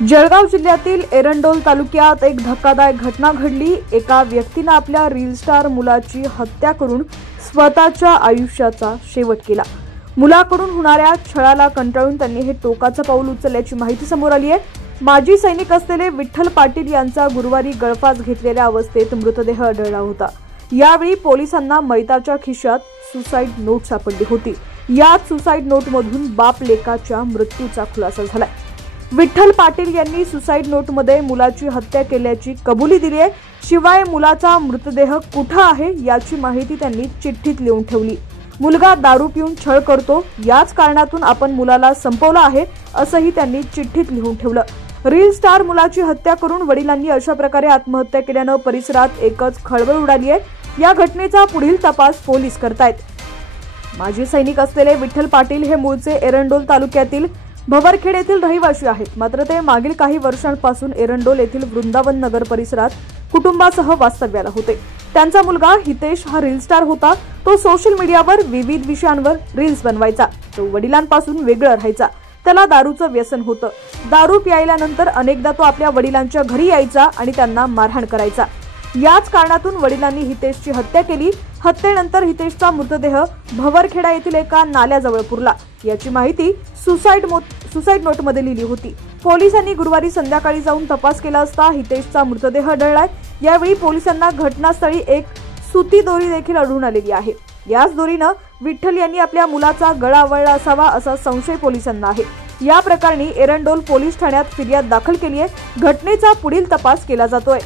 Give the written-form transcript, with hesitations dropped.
जळगाव जिल्ह्यातील एरंडोल तालुक्यात एक धक्कादायक घटना घडली। एका व्यक्तीने आपल्या रील स्टार मुलाची हत्या करून स्वतःच्या आयुष्याचा शेवट केला। मुलाकडून होणाऱ्या छळाला कंटाळून त्यांनी हे टोकाचं पाऊल उचलल्याची माहिती समोर आली आहे। माजी सैनिक असलेले विठ्ठल पाटील यांचा गुरुवारी गळफास घेतलेल्या अवस्थेत मृतदेह आढळला होता। यावेळी पोलिसांना मैताच्या खिशात सुसाईड नोट सापडली होती। याच सुसाईड नोटमधून बाप लेकाच्या मृत्यूचा खुलासा झालाय। विठ्ठल पाटील यांनी सुसाईड नोटमध्ये मुलाची हत्या केल्याची कबुली दिली आहे। शिवाय मुलाचा मृतदेह कुठे आहे याची माहिती त्यांनी चिठ्ठीत लिहून ठेवली। मुलगा दारू पिऊन छळ करतो, याच कारणातून आपण मुलाला संपवलं आहे असंही त्यांनी चिठ्ठीत लिहून ठेवलं। रील स्टार मुलाची हत्या करून वडिलांनी अशा प्रकारे आत्महत्या केल्यानं परिसरात एकच खळबळ उडाली आहे। या घटनेचा पुढील तपास पोलीस करतायत। माजी सैनिक असलेले विठ्ठल पाटील हे मूळचे एरंडोल तालुक्यातील भवरखेड येथील रहिवासी आहेत। मात्र ते मागील काही वर्षांपासून एरंडोल येथील वृंदावन नगर परिसरात कुटुंबासह वास्तव्याला होते। त्यांचा मुलगा हितेश हा रील स्टार होता। तो सोशल मीडियावर विविध विषयांवर रील्स बनवायचा। तो वडिलांपासून वेगळं राहायचा। त्याला दारूचं व्यसन होतं। दारू प्यायल्यानंतर अनेकदा तो आपल्या वडिलांच्या घरी यायचा आणि त्यांना मारहाण करायचा। याच कारणातून वडिलांनी हितेशची हत्या केली। हत्येनंतर हितेशचा मृतदेह भवरखेडा येथील एका नाल्याजवळ पुरला। याची माहिती सुसाईड नोटमध्ये लिहिली होती। पोलिसांनी गुरुवारी संध्याकाळी जाऊन तपास केला असता हितेशचा मृतदेह आढळलाय। यावेळी पोलिसांना घटनास्थळी एक सुती दोरी देखील आढळून आलेली आहे। याच दोरीनं विठ्ठल यांनी आपल्या मुलाचा गळा आवळला असावा असा संशय पोलिसांना आहे। या प्रकरणी एरंडोल पोलीस ठाण्यात फिर्याद दाखल केली आहे। घटनेचा पुढील तपास केला जातोय।